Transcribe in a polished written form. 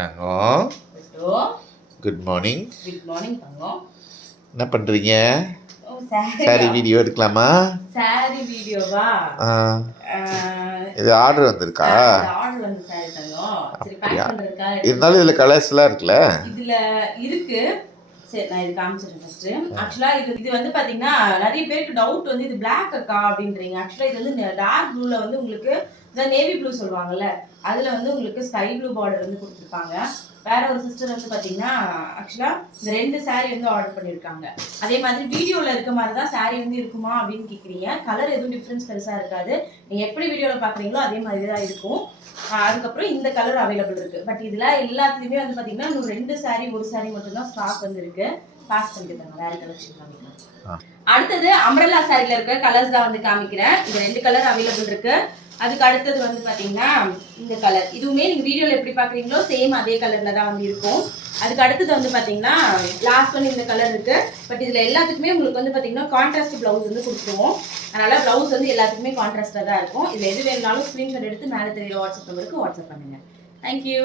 தங்கம் good morning. Good morning தங்கம். என்ன பண்றீங்க? Sorry video எடுக்கலாமா? சாரி வீடியோவா? இது ஆர்டர் வந்திருக்கா? ஆர்டர் வந்து சாரி தங்கம். சரி பேக் பண்றதுக்கா. இருந்தாலும் இதுல கலர்ஸ்லாம் இருக்குல்ல? இதுல இருக்கு. சரி நான் இது காமிச்சிடுறேன் ஃபர்ஸ்ட். ஆக்சுவலா இது வந்து பாத்தீங்கன்னா நிறைய பேருக்கு டவுட் வந்து இது Black அக்கா அப்படின்றீங்க. ஆக்சுவலா இது வந்து டார்க் ப்ளூல வந்து உங்களுக்கு இந்த நேவி ப்ளூ சொல்லுவாங்கல்ல, அதுல வந்து உங்களுக்கு ஸ்கை ப்ளூ பார்டர் வந்து கொடுத்துருப்பாங்க. வேற ஒரு சிஸ்டர் வந்து பாத்தீங்கன்னா ஆக்சுவலா இந்த 2 saree வந்து ஆர்டர் பண்ணிருக்காங்க. அதே மாதிரி வீடியோல இருக்க மாதிரி தான் saree வந்து இருக்குமா அப்படின்னு கேக்குறீங்க. கலர் எதுவும் டிஃபரன்ஸ் பெருசா இருக்காது. நீங்க எப்படி வீடியோல பாக்குறீங்களோ அதே மாதிரி தான் இருக்கும். அதுக்கப்புறம் இந்த கலர் அவைலபிள் இருக்கு. பட் இதுல எல்லாத்துலயுமே வந்து பாத்தீங்கன்னா இன்னும் 2 saree ஒரு saree மட்டும் தான் ஸ்டாக் வந்து இருக்கு. பாஸ் பண்ணிட்டாங்க. வேற கலெக்ஷன் காமிக்கலாம். அடுத்தது அம்ரல்லா சாரில இருக்க கலர்ஸ் தான் வந்து காமிக்கிறேன். இந்த 2 கலர் அவைலபிள் இருக்கு. அதுக்கு அடுத்தது வந்து பாத்தீங்கன்னா இந்த கலர். இதுவுமே நீங்க வீடியோல எப்படி பாக்குறீங்களோ சேம் அதே கலர்ல தான் வந்து இருக்கும். அதுக்கு அடுத்தது வந்து பாத்தீங்கன்னா லாஸ்ட் ஒன் இந்த கலர் இருக்கு. பட் இதுல எல்லாத்துக்குமே உங்களுக்கு வந்து பாத்தீங்கன்னா கான்ட்ராஸ்ட் பிளவுஸ் வந்து கொடுத்துருவோம். அதனால பிளவுஸ் வந்து எல்லாத்துக்குமே கான்ட்ராஸ்டா தான் இருக்கும். இதுல எது வேணும்னாலும் ஸ்கிரீன்ஷாட் எடுத்து மேலே தெரியுற வாட்ஸ்அப் நம்பருக்கு வாட்ஸ்அப் பண்ணுங்க. தேங்க்யூ.